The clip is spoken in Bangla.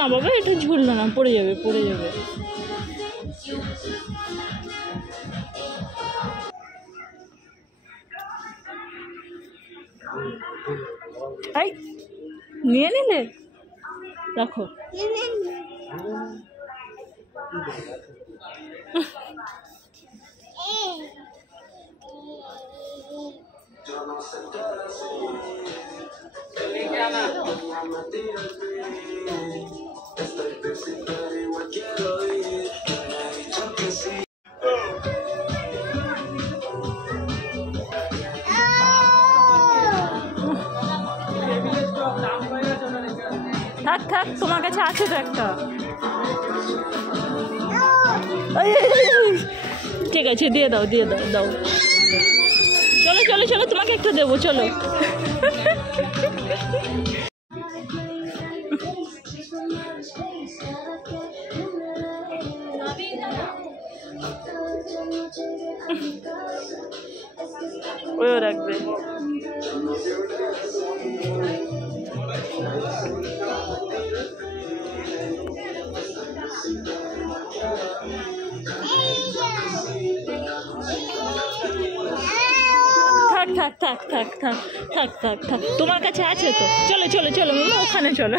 না বাবা, এটা ঝুললো না, পড়ে যাবে পড়ে যাবে। এই নিয়ে নিলে, রাখো। থাক থাক, তোমার কাছে আছে তো একটা। ঠিক আছে, দিয়ে দাও দিয়ে দাও দাও। চলো চলো চলো, তোমাকে একটা দেবো, চলো। ওও রাখবে। থাক থাক থাক থাক থাক থাক থাক থাক, তোমার কাছে আছে তো। চলো চলো চলো মামা, ওখানে চলো।